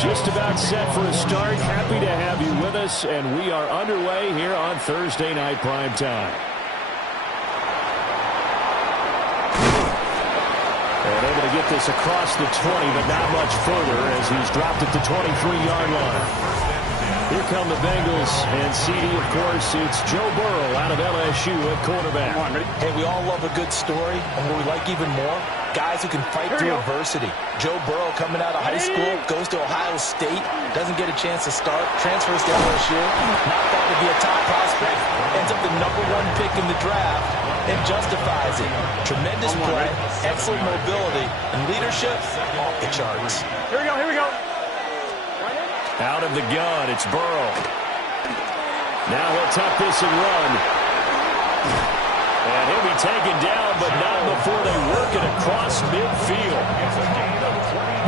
Just about set for a start. Happy to have you with us, and we are underway here on Thursday Night Primetime. And able to get this across the 20, but not much further as he's dropped at the 23-yard line. Here come the Bengals, and CD, of course, it's Joe Burrow out of LSU at quarterback. Hey, we all love a good story, and what we like even more, guys who can fight through adversity. Joe Burrow coming out of high school, goes to Ohio State, doesn't get a chance to start, transfers to LSU, not thought to be a top prospect, ends up the #1 pick in the draft, and justifies it. Tremendous play, excellent mobility, and leadership off the charts. Here we go. Out of the gun, it's Burrow. Now he'll tuck this and run. And he'll be taken down, but not before they work it across midfield.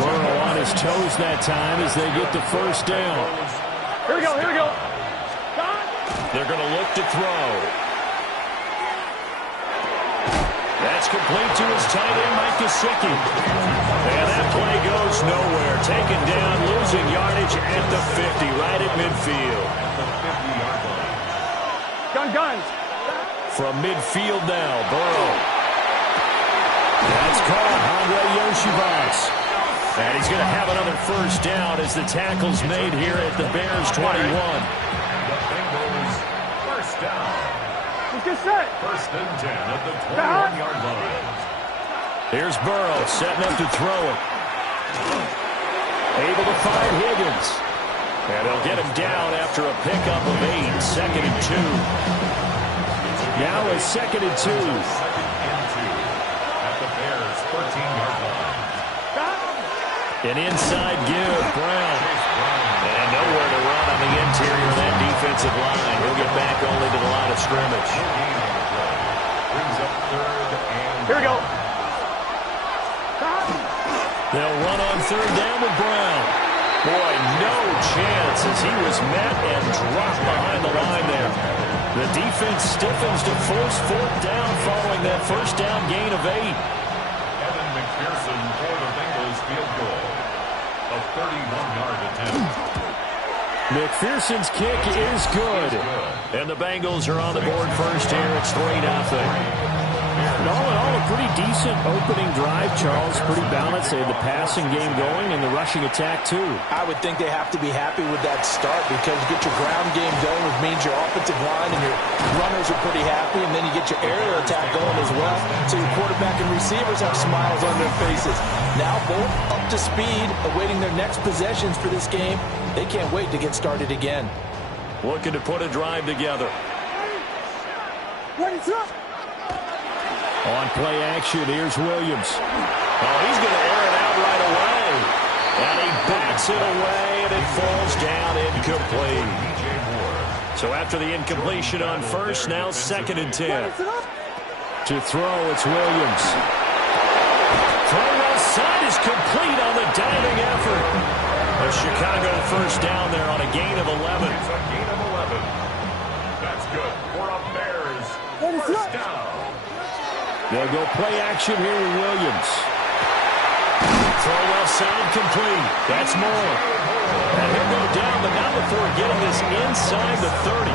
Burrow on his toes that time as they get the first down. Here we go. They're going to look to throw. That's complete to his tight end, Mike Gesicki. And that play goes nowhere. Taken down, losing yardage at the 50, right at midfield. Guns. From midfield now, Burrow. That's caught, Andre Yoshivas. And he's going to have another first down as the tackle's made here at the Bears 21. First down. Let's get set. First and 10 at the 21-yard line. Here's Burrow setting up to throw it. Able to find Higgins. And they'll get him down after a pickup of 8. Second and 2. Now it's second and 2. Second and 2 at the Bears 14-yard line. An inside give, Brown. And nowhere to run on the interior of that defensive line. He'll get back only to the line of scrimmage. Brings up third and Here we go. They'll run on third down with Brown. Boy, no chance as he was met and dropped behind the line there. The defense stiffens to force fourth down following that first down gain of 8. Evan McPherson for the Bengals field goal. A 31-yard attempt. McPherson's kick is good. And the Bengals are on the board first here. It's 3-0. All in all, a pretty decent opening drive, Charles. Pretty balanced. They had the passing game going and the rushing attack, too. I would think they have to be happy with that start because you get your ground game going, which means your offensive line and your runners are pretty happy, and then you get your aerial attack going as well. So your quarterback and receivers have smiles on their faces. Now both up to speed, awaiting their next possessions for this game. They can't wait to get started again. Looking to put a drive together. What is up? On play action, here's Williams. Oh, he's going to air it out right away. And he bats it away, and it falls down incomplete. So after the incompletion on first, now second and 10. To throw, it's Williams. Throw left side is complete on the diving effort. A Chicago first down there on a gain of 11. It's a gain of 11. That's good for a Bears first down. They'll go play action here with Williams. Throw left side complete. That's Moore. And he'll go down, but not before getting this inside the 30.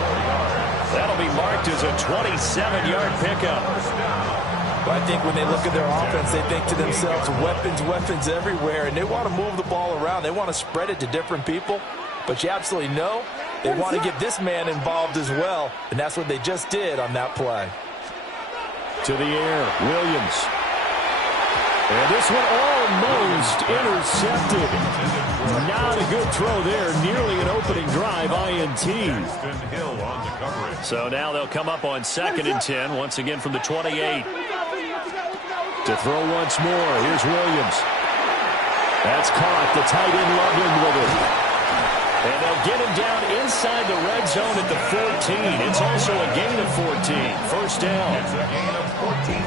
That'll be marked as a 27-yard pickup. Well, I think when they look at their offense, they think to themselves, weapons everywhere, and they want to move the ball around. They want to spread it to different people, but you absolutely know they want to get this man involved as well, and that's what they just did on that play. To the air, Williams. And this one almost intercepted. Not a good throw there. Nearly an opening drive, INT. So now they'll come up on second and 10, once again from the 28. To throw once more, here's Williams. That's caught. The tight end Loveland with it. And they'll get him down inside the red zone at the 14. It's also a gain of 14. First down.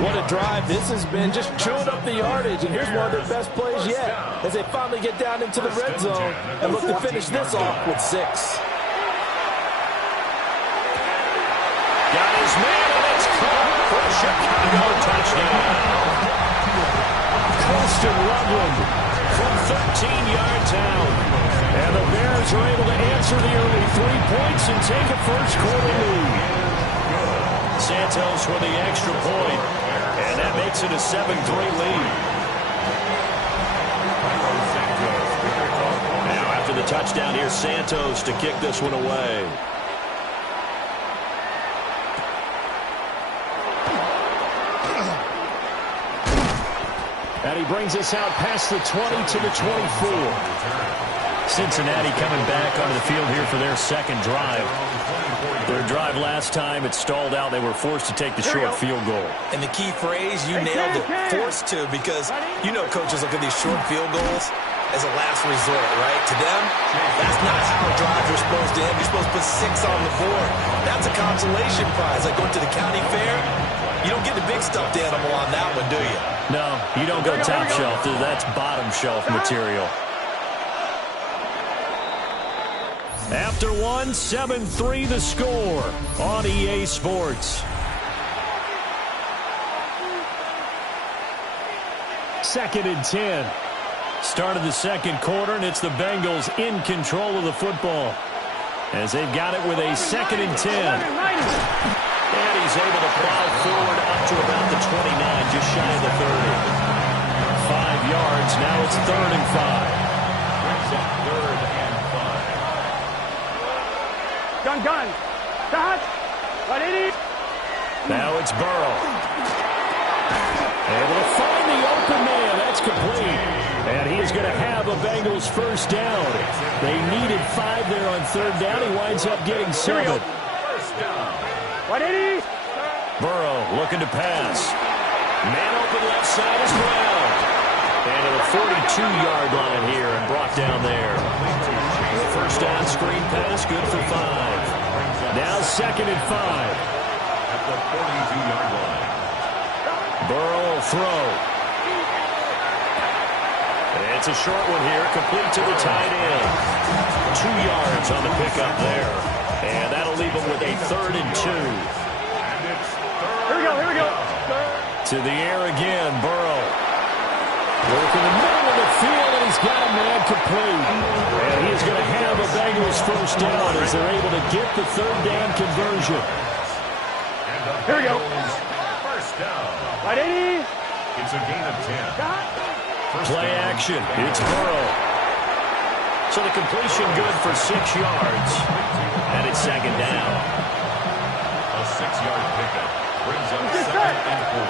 What a drive. This has been just chewing up the yardage. And here's one of their best plays yet as they finally get down into the red zone and look to finish this off with 6. Got his man, and it's caught for a Chicago touchdown. Colston Loveland from 13 yards out. Bengals are able to answer the early 3 points and take a first-quarter lead. Santos with the extra point, and that makes it a 7-3 lead. Now after the touchdown, here's Santos to kick this one away. And he brings us out past the 20 to the 24. Cincinnati coming back onto the field here for their second drive. Their drive last time, it stalled out. They were forced to take the short field goal. And the key phrase, you nailed it, forced to, because you know coaches look at these short field goals as a last resort, right? To them, that's not how drives are supposed to end. You're supposed to put 6 on the board. That's a consolation prize. Like going to the county fair, you don't get the big stuffed animal on that one, do you? No, you don't go top shelf. That's bottom shelf material. After one, 7-3 the score on EA Sports. Second and 10. Start of the second quarter, and it's the Bengals in control of the football as they've got it with a second and 10. And he's able to plow forward up to about the 29, just shy of the 30. 5 yards, now it's 3rd and 5. Third and 5. Gun. Stop. 180. Now it's Burrow. Able to find the open man. That's complete. And he is going to have a Bengals first down. They needed 5 there on 3rd down. He winds up getting 7. First down. 180. Burrow looking to pass. Man open left side is Brown. And to the 42-yard line here and brought down there. First down screen pass, good for 5. Now 2nd and 5. At the 42-yard line. Burrow will throw. And it's a short one here, complete to the tight end. 2 yards on the pickup there. And that'll leave him with a 3rd and 2. Here we go. To the air again, Burrow. Working the middle of the field, and he's got a man complete. And he's going to have a Bengals first down as they're able to get the 3rd down conversion. Here we go. First down. 180. It's a gain of 10. Play action. It's Burrow. So the completion good for 6 yards. And it's 2nd down. A 6-yard pickup brings up 2nd and 4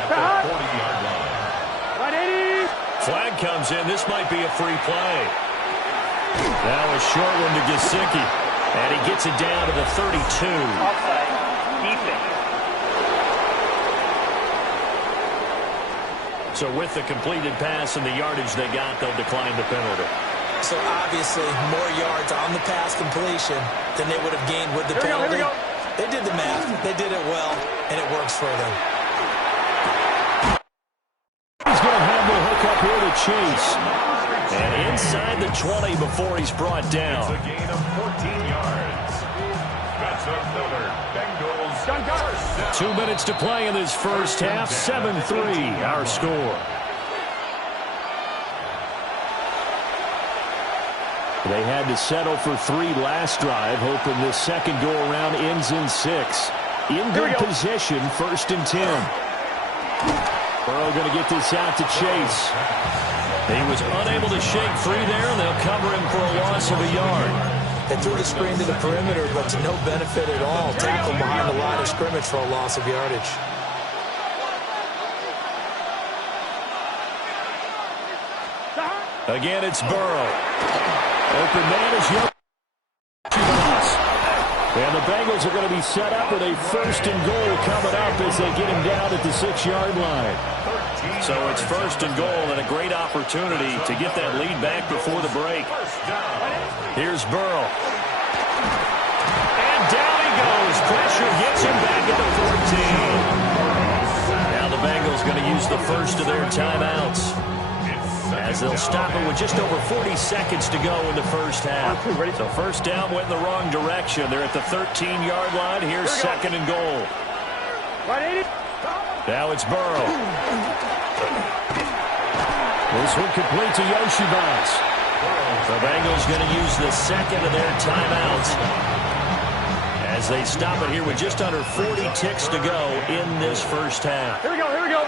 at the 40-yard line. 180. Flag comes in. This might be a free play. Now a short one to Gesicki. And he gets it down to the 32. Offside. Defense. So with the completed pass and the yardage they got, they'll decline the penalty. So obviously, more yards on the pass completion than they would have gained with the penalty. They did the math. They did it well, and it works for them. He's going to have the hook up here to Chase. And inside the 20 before he's brought down. It's a gain of 14 yards. That's another Bengals first down. 2 minutes to play in this first half. 7-3 our score. They had to settle for 3 last drive, hoping this second go-around ends in 6. In good position, 1st and 10. Burrow going to get this out to Chase. He was unable to shake free there, and they'll cover him for a loss of a yard. They threw the screen to the perimeter, but to no benefit at all. Tackle behind the line of scrimmage for a loss of yardage. Again, it's Burrow. Open man is young. And the Bengals are going to be set up with a 1st and goal coming up as they get him down at the 6-yard line. So it's 1st and goal and a great opportunity to get that lead back before the break. Here's Burrow. And down he goes. Pressure gets him back at the 14. Now the Bengals going to use the first of their timeouts, as they'll stop it with just over 40 seconds to go in the first half. So first down went in the wrong direction. They're at the 13-yard line. Here's 2nd and goal. Now it's Burrow. This one complete to Yoshibas. The Bengals going to use the second of their timeouts as they stop it here with just under 40 ticks to go in this first half. Here we go, here we go.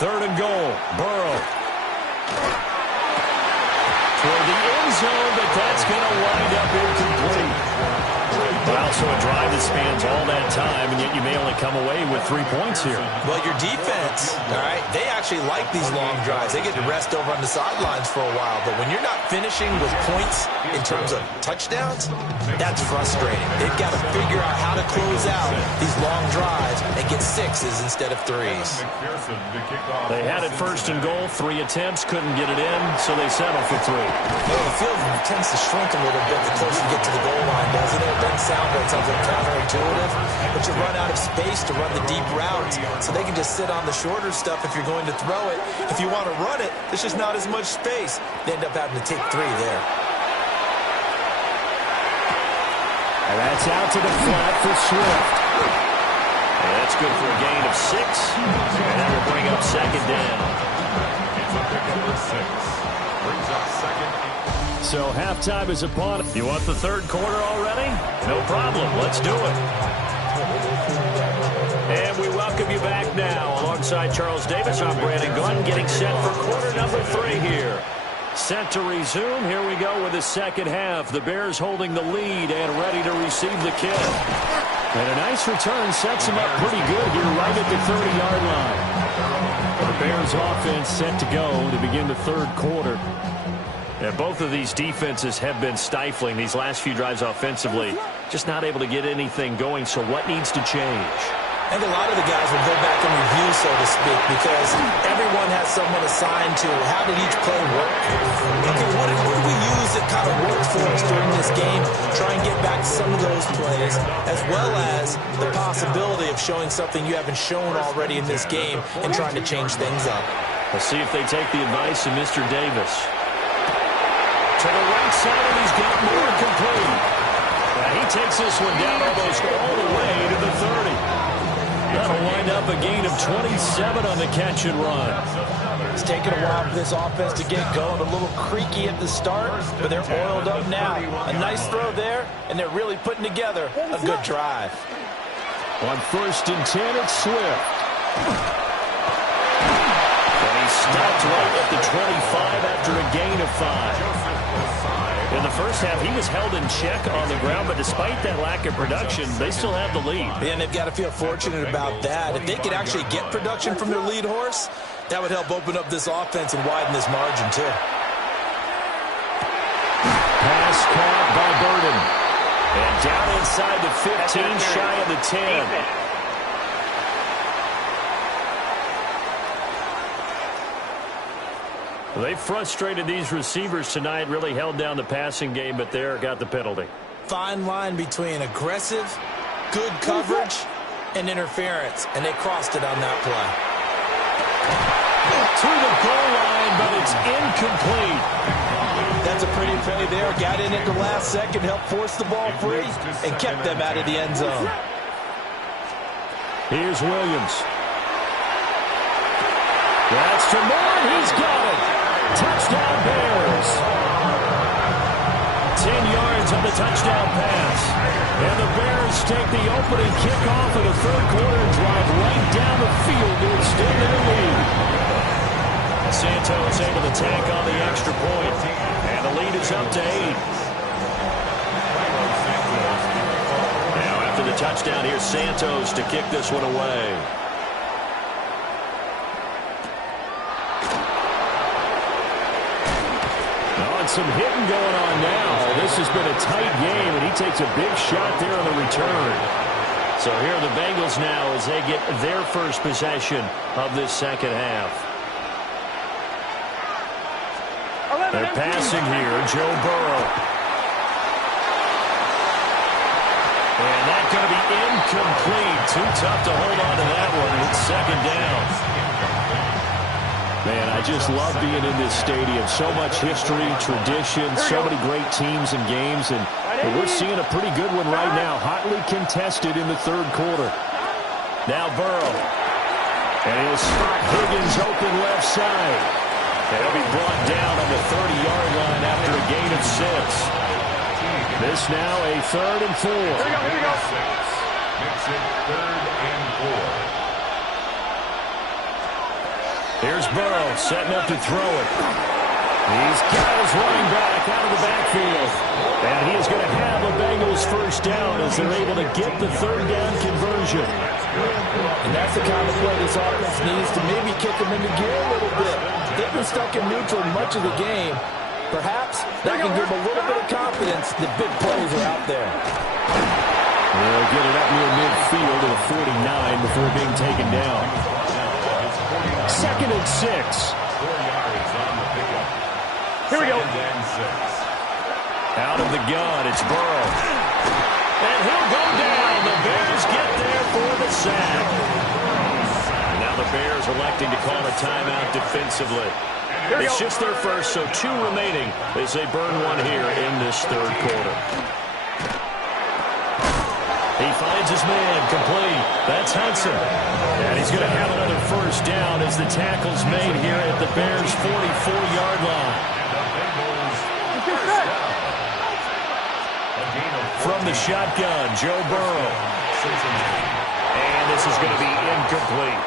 Third and goal, Burrow. Toward the end zone, but that's going to wind up incomplete. Well, so a drive that spans all that time, and yet you may only come away with 3 points here. Well, your defense, all right, they actually like these long drives. They get to rest over on the sidelines for a while. But when you're not finishing with points in terms of touchdowns, that's frustrating. They've got to figure out how to close out these long drives and get sixes instead of threes. They had it first and goal, 3 attempts, couldn't get it in, so they settled for 3. Well, the field tends to shrink a little bit the closer you get to the goal line, doesn't it? It doesn't sound good. It sounds like counterintuitive, but you run out of space to run the deep routes, so they can just sit on the shorter stuff if you're going to throw it. If you want to run it, there's just not as much space. They end up having to take 3 there. And that's out to the flat for Swift. And that's good for a gain of 6, and that will bring up second down. It's a pick up of 6. Brings up second. So halftime is upon us. You want the third quarter already? No problem. Let's do it. And we welcome you back now. Alongside Charles Davis, I'm Brandon Glenn, getting set for quarter number 3 here. Set to resume. Here we go with the second half. The Bears holding the lead and ready to receive the kick. And a nice return sets them up pretty good here right at the 30-yard line. The Bears offense set to go to begin the third quarter. And both of these defenses have been stifling these last few drives offensively. Just not able to get anything going, so what needs to change? I think a lot of the guys will go back and review, so to speak, because everyone has someone assigned to how did each play work. Okay, what did we use that kind of worked for us during this game? Try and get back to some of those plays, as well as the possibility of showing something you haven't shown already in this game and trying to change things up. Let's see if they take the advice of Mr. Davis. To the right side, and he's got more complete. He takes this one down almost all the way to the 30. That'll wind up a gain of 27 on the catch and run. It's taken a while for this offense to get going. A little creaky at the start, but they're oiled up now. A nice throw there, and they're really putting together a good drive. On 1st and 10, it's Swift. And he's stopped right at the 25 after a gain of 5. In the first half, he was held in check on the ground, but despite that lack of production, they still have the lead. And they've got to feel fortunate about that. If they could actually get production from their lead horse, that would help open up this offense and widen this margin, too. Pass caught by Burden. And down inside the 15, shy of the 10. They frustrated these receivers tonight, really held down the passing game, but there got the penalty. Fine line between aggressive, good coverage, and interference, and they crossed it on that play. To the goal line, but it's incomplete. That's a pretty play there. Got in at the last second, helped force the ball free, and kept them out of the end zone. Here's Williams. That's to Moore. He's got it. Touchdown Bears. 10 yards on the touchdown pass. And the Bears take the opening kickoff of the third quarter and drive right down the field to extend their lead. Santos able to tack on the extra point. And the lead is up to 8. Now after the touchdown, here's Santos to kick this one away. Some hitting going on now. This has been a tight game, and he takes a big shot there on the return. So here are the Bengals now as they get their first possession of this second half. They're passing here, Joe Burrow. And that's going to be incomplete. Too tough to hold on to that one. It's second down. Man, I just love being in this stadium. So much history, tradition, so many great teams and games. And we're seeing a pretty good one right now. Hotly contested in the third quarter. Now Burrow. And he'll spot Higgins open left side. And he'll be brought down on the 30-yard This now a 3rd and 4. Here we go. Makes it 3rd and 4. Here's Burrow setting up to throw it. He's got his running back out of the backfield. And he is going to have a Bengals first down as they're able to get the 3rd down conversion. And that's the kind of play this offense needs to maybe kick them into gear a little bit. They've been stuck in neutral much of the game. Perhaps that can give them a little bit of confidence that big plays are out there. They'll get it up near midfield to the 49 before being taken down. 2nd and 6. 4 yards on the pickup. Here we go. 2nd and 6. Out of the gun, it's Burrow. And he'll go down. The Bears get there for the sack. Now the Bears electing to call a timeout defensively. It's just their first, so 2 remaining as they burn one here in this 3rd quarter. He finds his man, complete. That's Hudson. And he's going to have another first down as the tackle's made here at the Bears' 44-yard line. From the shotgun, Joe Burrow. And this is going to be incomplete.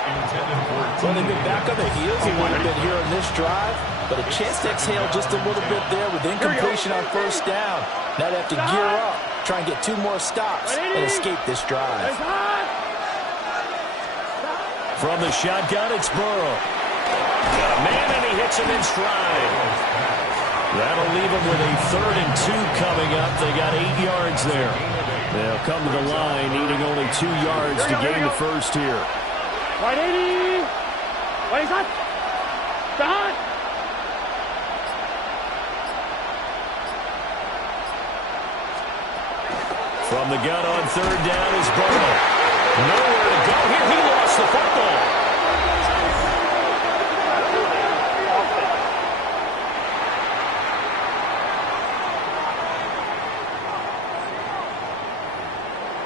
Well, they've been back on their heels a little bit here on this drive, but a chance to exhale just a little bit there with incompletion on first down. Now they have to gear up, try and get 2 more stops, and escape this drive. From the shotgun, it's Burrow. Got a man, and he hits him in stride. That'll leave them with a 3rd and 2 coming up. They got 8 yards there. They'll come to the line, needing only 2 yards to gain the first here. 180. What is that? Start. From the gun on 3rd down is Burrow. Nowhere to go here. He lost the football.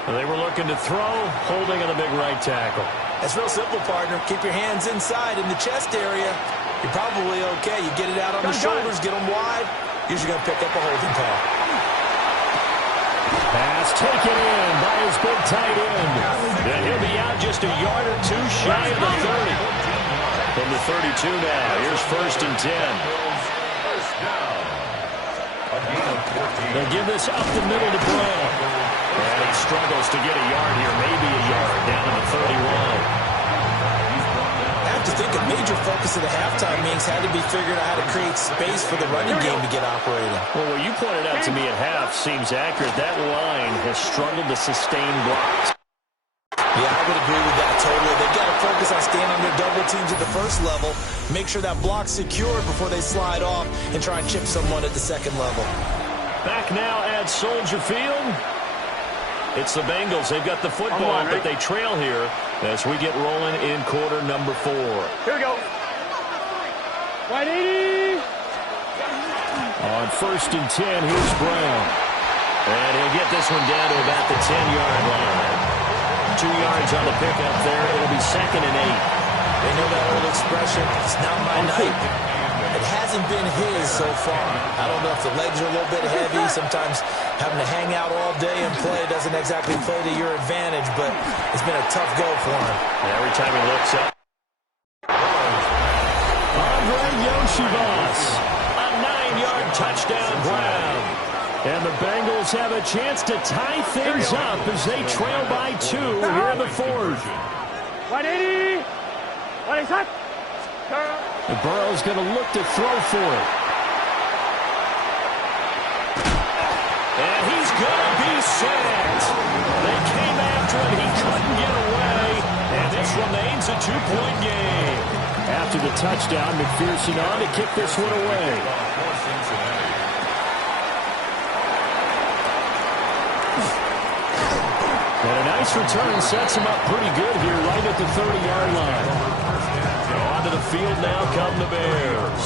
They were looking to throw, holding on the big right tackle. It's real simple, partner. Keep your hands inside in the chest area. You're probably okay. You get it out on the shoulders, get them wide. Usually going to pick up a holding call. Pass taken in by his big tight end. And he'll be out just a yard or 2 shy of the 30. From the 32 now, here's 1st and 10. They'll give this up the middle to Brown. And he struggles to get a yard here, maybe a yard, down to the 31. I have to think a major focus of the halftime meetings had to be figured out how to create space for the running game to get operating. Well, what you pointed out to me at half seems accurate. That line has struggled to sustain blocks. Yeah, I would agree with that totally. They've got to focus on staying on their double teams at the first level, make sure that block's secured before they slide off and try and chip someone at the second level. Back now at Soldier Field. It's the Bengals. They've got the football, but they trail here as we get rolling in quarter number 4. Here we go. 180. On 1st and 10, here's Brown. And he'll get this one down to about the 10-yard line. 2 yards on the pickup there. It'll be 2nd and 8. They know that old expression, it's not my night. It hasn't been his so far. I don't know if the legs are a little bit heavy. Sometimes having to hang out all day and play doesn't exactly play to your advantage, but it's been a tough go for him. Every time he looks up. Andre Yoshivas, a 9-yard touchdown grab. And the Bengals have a chance to tie things up as they trail by 2 here in the 4th. 180. What is that? The Burrow's going to look to throw for it. And he's going to be sacked. They came after him. He couldn't get away. And this remains a 2-point game. After the touchdown, McPherson on to kick this one away. And a nice return sets him up pretty good here right at the 30-yard line. Onto the field now come the Bears.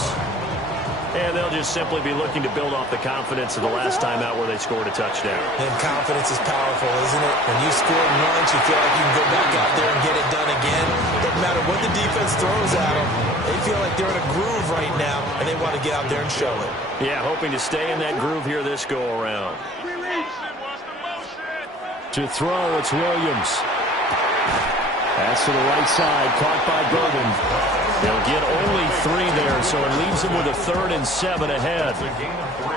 And they'll just simply be looking to build off the confidence of the last time out where they scored a touchdown. And confidence is powerful, isn't it? When you score once, you feel like you can go back out there and get it done again. Doesn't matter what the defense throws at them. They feel like they're in a groove right now, and they want to get out there and show it. Yeah, hoping to stay in that groove here this go-around. To throw, it's Williams. Pass to the right side, caught by Burden. They'll get only 3 there, so it leaves them with a 3rd and 7 ahead. It's a gain of 3.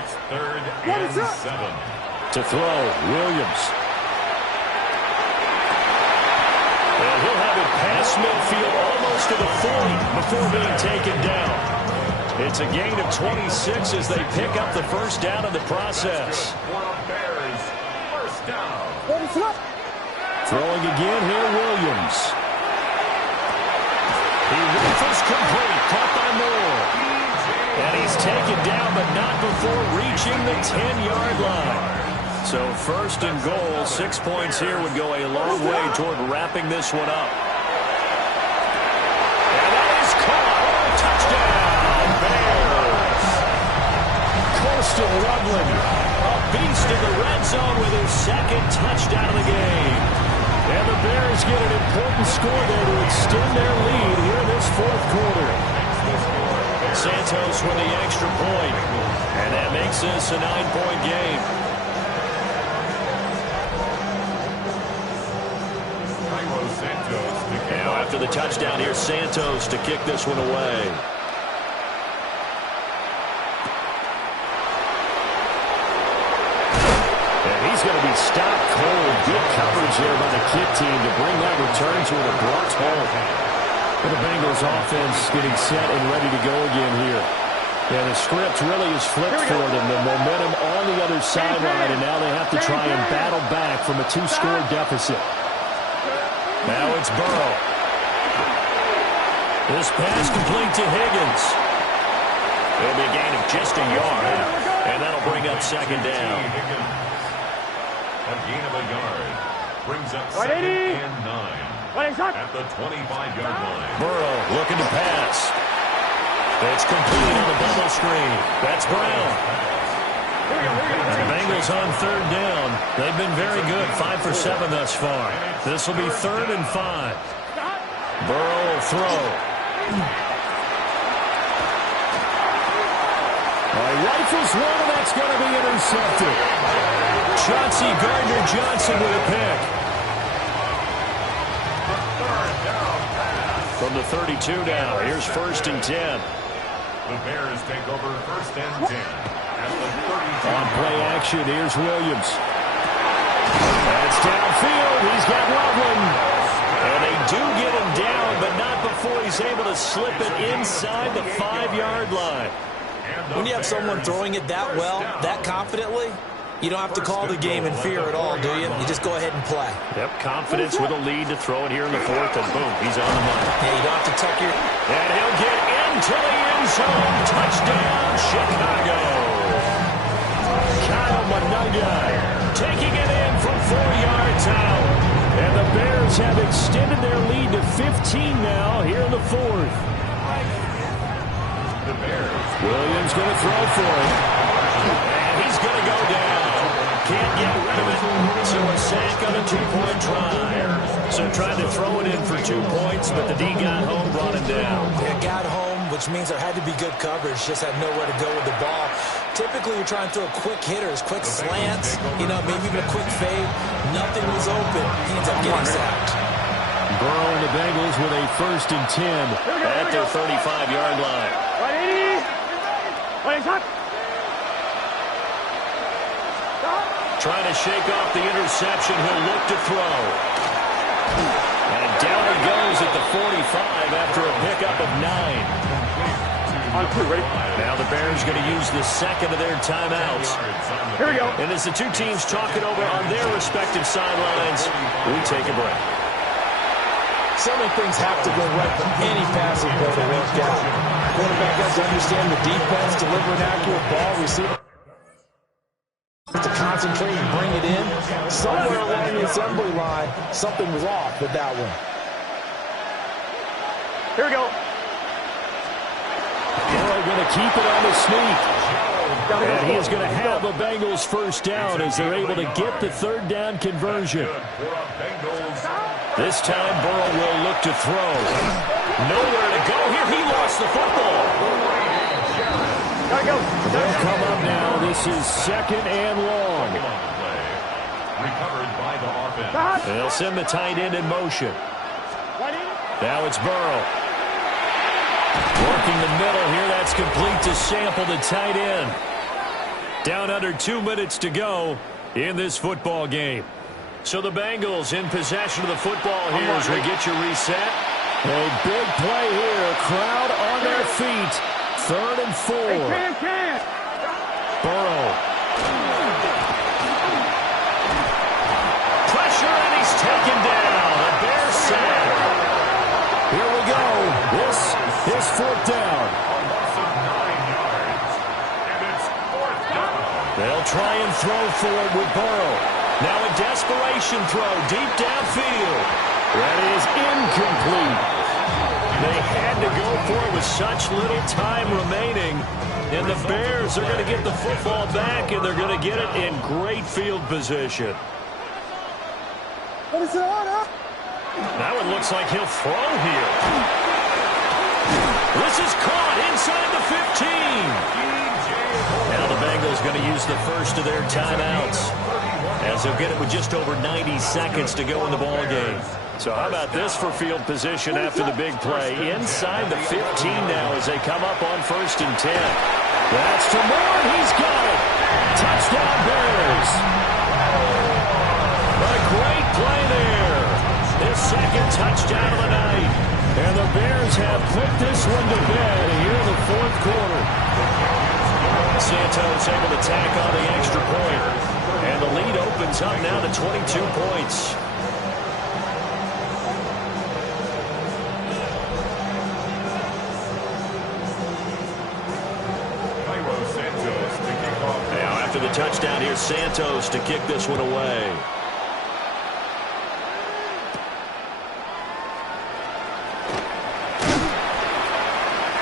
It's 3rd and 7. To throw, Williams. And he'll have it past midfield almost to the 40 before being taken down. It's a gain of 26 as they pick up the first down in the process. Bears, first down. Throwing again here, Williams. He rifles complete, caught by Moore. And he's taken down, but not before reaching the 10-yard line. So 1st and goal, 6 points here would go a long way toward wrapping this one up. And that is caught. Touchdown, Bears. Coastal Loveland, a beast in the red zone with his 2nd touchdown of the game. And the Bears get an important score there to extend their lead here in this 4th quarter. Santos with the extra point, and that makes this a 9-point game. Now after the touchdown, here's Santos to kick this one away. And he's going to be stopped cold. Good coverage there by the kick team to bring that return to an abrupt halt. And the Bengals offense getting set and ready to go again here. Yeah, the script really is flipped for them. The momentum on the other sideline, and now they have to try and battle back from a 2-score deficit. Now it's Burrow. This pass complete to Higgins. It'll be a gain of just a yard, and that'll bring up 2nd down. A gain of a yard brings up 2nd and 9 at the 25-yard line. Burrow looking to pass. It's complete on the bubble screen. That's Brown. And the Bengals on 3rd down. They've been very good, 5 for 7 thus far. This will be 3rd and 5. Burrow will throw. Rifles one, and that's going to be intercepted. Chauncey Gardner-Johnson with a pick. From the 32 now, here's 1st and 10. The Bears take over 1st and 10 at the 32. On play action, here's Williams. That's downfield. He's got Loveland. And they do get him down, but not before he's able to slip it inside the 5-yard line. When you have someone throwing it that well, that confidently, you don't have to call the game in fear at all, do you? You just go ahead and play. Yep, confidence with a lead to throw it here in the 4th, and boom, he's on the money. Yeah, you don't have to tuck your... And he'll get into the end zone. Touchdown, Chicago. Kyle Monunga taking it in from 4 yards out. And the Bears have extended their lead to 15 now here in the 4th. The Bears. Williams going to throw for it. And he's going to go down. Can't get rid of it. So a sack on a 2-point try. So trying to throw it in for 2 points, but the D got home, brought him down. Yeah, got home, which means there had to be good coverage. Just had nowhere to go with the ball. Typically, you're trying to throw quick hitters, quick slants, maybe even a quick fade. Nothing was open. He ends up getting sacked. Burrow and the Bengals with a 1st and 10 at their 35-yard line. Trying to shake off the interception. He'll look to throw. And down he goes at the 45 after a pickup of 9. Now the Bears going to use the 2nd of their timeouts. Here we go. And as the 2 teams talk it over on their respective sidelines, we take a break. Some of things have to go right for any passing play to work out. Quarterback has to understand the defense, deliver an accurate ball, receiver to concentrate and bring it in. Somewhere along the assembly line, something was off with that one. Here we go. Burrow going to keep it on the sneak. And he is going to have a Bengals 1st down as they're able to get the 3rd down conversion. This time Burrow will look to throw. Nowhere to go here. He lost the football. Gotta go. They'll come up now. This is 2nd and long. Recovered by the offense. They'll send the tight end in motion. Now it's Burrow. Working the middle here. That's complete to Sample, the tight end. Down under 2 minutes to go in this football game. So the Bengals in possession of the football here as we get you reset. A big play here. Crowd on their feet. 3rd and 4. Burrow. Pressure, and he's taken down. A Bears sack. Here we go. This is 4th down. A loss of 9 yards. And it's 4th down. They'll try and throw for it with Burrow. Now a desperation throw deep downfield. That is incomplete. They had to go for it with such little time remaining. And the Bears are going to get the football back, and they're going to get it in great field position. Now it looks like he'll throw here. This is caught inside the 15. Now the Bengals going to use the first of their timeouts, as they'll get it with just over 90 seconds to go in the ball game. So how about this for field position after the big play? Inside the 15 now as they come up on 1st and 10. That's to Moore. He's got it. Touchdown Bears. A great play there. His 2nd touchdown of the night. And the Bears have put this one to bed here in the 4th quarter. Santos able to tack on the extra point. And the lead opens up now to 22 points. Now after the touchdown, here's Santos to kick this one away.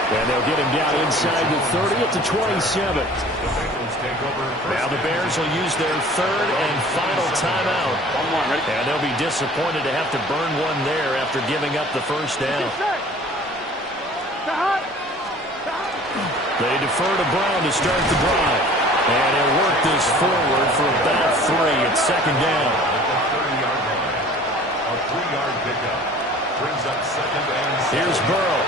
And they'll get him down inside the 30 at the 27. Now the Bears will use their 3rd and final timeout. And they'll be disappointed to have to burn one there after giving up the 1st down. They defer to Brown to start the drive. And he'll work this forward for about 3. It's 2nd down. A 3-yard pickup brings up 2nd and 7. Here's Burrow.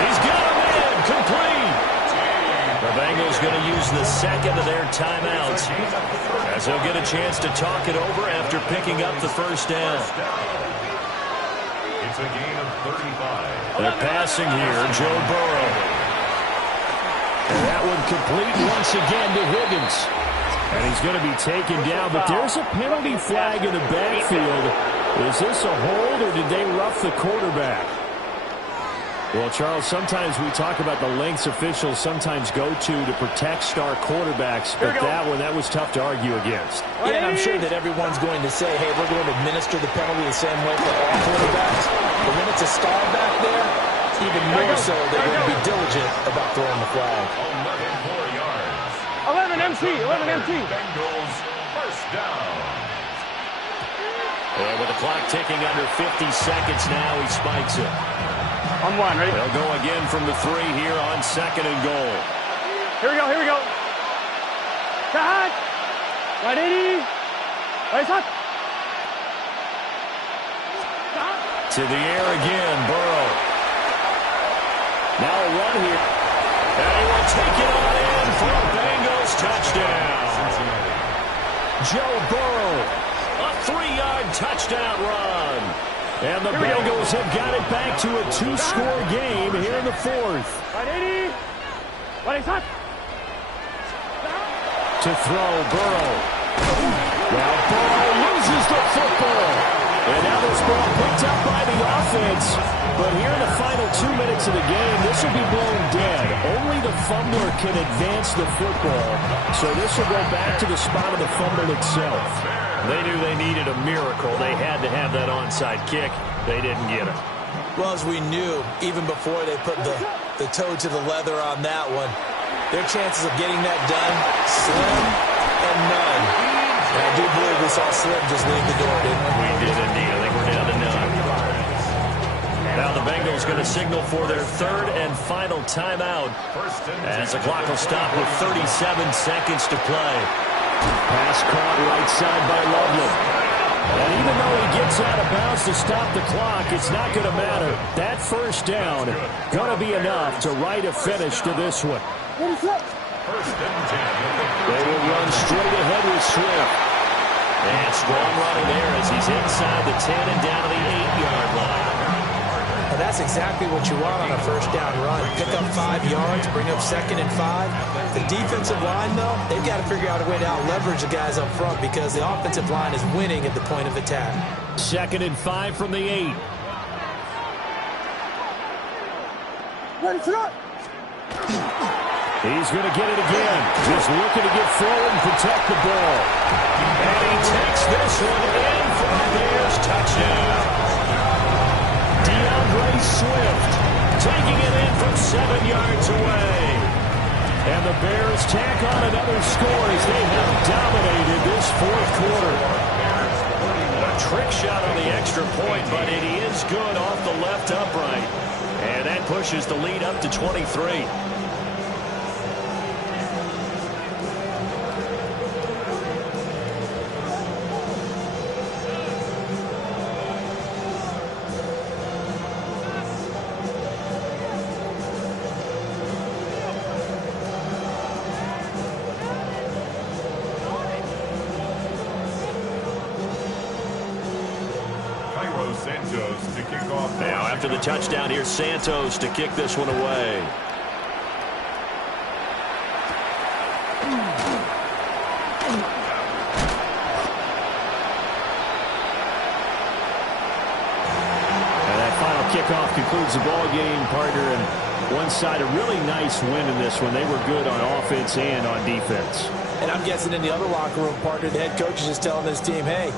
He's got him in. Complete. The Bengals going to use the 2nd of their timeouts as they'll get a chance to talk it over after picking up the 1st down. It's a gain of 35. They're passing here, Joe Burrow. And that one complete once again to Higgins. And he's going to be taken down, but there's a penalty flag in the backfield. Is this a hold, or did they rough the quarterback? Well, Charles, sometimes we talk about the lengths officials sometimes go to protect star quarterbacks, but that was tough to argue against. Yeah, and I'm sure that everyone's going to say, hey, we're going to administer the penalty the same way for all quarterbacks. But when it's a star back there, even more so, they're going to be diligent about throwing the flag. 11 more yards. 11 empty. Bengals 1st down. And with the clock ticking under 50 seconds now, he spikes it. On 1, ready? They'll go again from the 3 here on 2nd and goal. Here we go. Cut. 180. Right shot. To the air again, Burrow. Now a run here. And he will take it on in for a Bengals touchdown. Joe Burrow, a 3-yard touchdown run. And the Bengals have got it back to a 2-score game here in the 4th. 180. Right shot. To throw, Burrow. Now Burrow loses the football. And now this ball picked up by the offense. But here in the final 2 minutes of the game, this will be blown dead. Only the fumbler can advance the football. So this will go back to the spot of the fumble itself. They knew they needed a miracle. They had to have that onside kick. They didn't get it. Well, as we knew, even before they put the toe to the leather on that one, their chances of getting that done, slim and none. And I do believe we saw Slim just leave the door, didn't we? We did indeed. I think we're down to none. Now the the Bengals going to signal for their third and final timeout as the clock will stop with 37 seconds to play. Pass caught right side by Loveland. And even though he gets out of bounds to stop the clock, it's not going to matter. That first down going to be enough to write a finish to this one. They will run straight ahead with Swift. And strong running there as he's inside the 10 and down to the 8-yard line. Well, that's exactly what you want on a first down run. Pick up 5 yards, bring up 2nd and 5. The defensive line, though, they've got to figure out a way to out-leverage the guys up front because the offensive line is winning at the point of attack. 2nd and 5 from the 8. He's going to get it again. Just looking to get forward and protect the ball. And he takes this one in for a Bears touchdown. DeAndre Swift taking it in from 7 yards away. And the Bears tack on another score as they have dominated this fourth quarter. A trick shot on the extra point, but it is good off the left upright. And that pushes the lead up to 23. Now, after the touchdown, here's Santos to kick this one away. And that final kickoff concludes the ball game, partner. And one side, a really nice win in this one. They were good on offense and on defense. And I'm guessing in the other locker room, partner, the head coach is just telling his team, hey,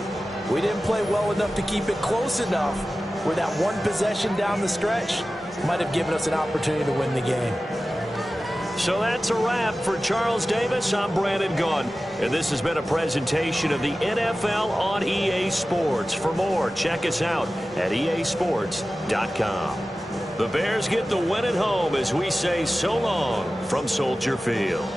we didn't play well enough to keep it close enough where that one possession down the stretch might have given us an opportunity to win the game. So that's a wrap for Charles Davis. I'm Brandon Gunn, and this has been a presentation of the NFL on EA Sports. For more, check us out at easports.com. The Bears get the win at home as we say so long from Soldier Field.